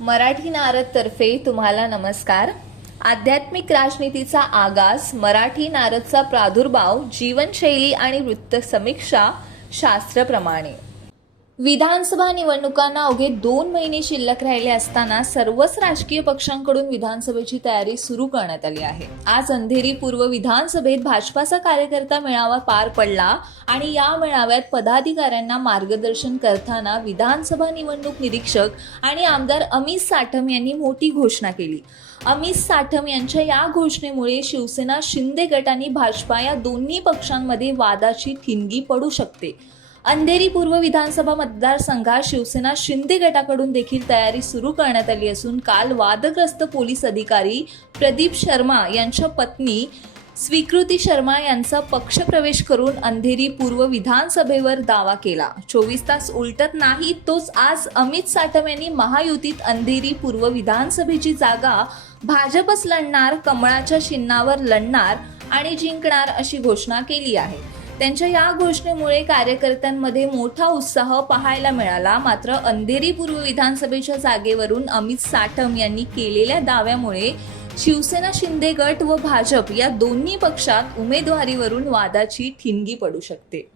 मराठी नारद तर्फे तुम्हाला नमस्कार। आध्यात्मिक राजनीतीचा आगाज, मराठी नारदचा प्रादुर्भाव, जीवनशैली आणि वृत्त समीक्षा शास्त्रप्रमाणे। विधानसभा निवडणुकांना अवघे 2 महिने शिल्लक राहिले असताना सर्वच राजकीय पक्षांकडून विधानसभेची तयारी सुरू करण्यात आली आहे। आज अंधेरी पूर्व विधानसभेत भाजपाचा कार्यकर्ता मेळावा पार पडला आणि या मेळाव्यात पदाधिकाऱ्यांना मार्गदर्शन करताना विधानसभा निवडणूक निरीक्षक आणि आमदार अमित साठम यांनी मोठी घोषणा केली। अमित साठम यांच्या या घोषणेमुळे शिवसेना शिंदे गट आणि भाजपा या दोन्ही पक्षांमध्ये वादाची ठिणगी पडू शकते। अंधेरी पूर्व विधानसभा मतदारसंघात शिवसेना शिंदे गटाकडून देखील तयारी सुरू करण्यात आली असून काल वादग्रस्त पोलीस अधिकारी प्रदीप शर्मा यांच्या पत्नी स्वीकृती शर्मा यांचा पक्षप्रवेश करून अंधेरी पूर्व विधानसभेवर दावा केला। 24 तास उलटत नाही तोच आज अमित साठम यांनी महायुतीत अंधेरी पूर्व विधानसभेची जागा भाजपच लढणार, कमळाच्या चिन्हावर लढणार आणि जिंकणार अशी घोषणा केली आहे। त्यांच्या या घोषणेमुळे कार्यकर्त्यांमध्ये मोठा उत्साह पाहायला मिळाला। मात्र अंधेरी पूर्व विधानसभेच्या जागेवरून अमित साठम यांनी केलेल्या दाव्यामुळे शिवसेना शिंदे गट व भाजप या दोन्ही पक्षात उमेदवारीवरून वादाची ठिणगी पडू शकते।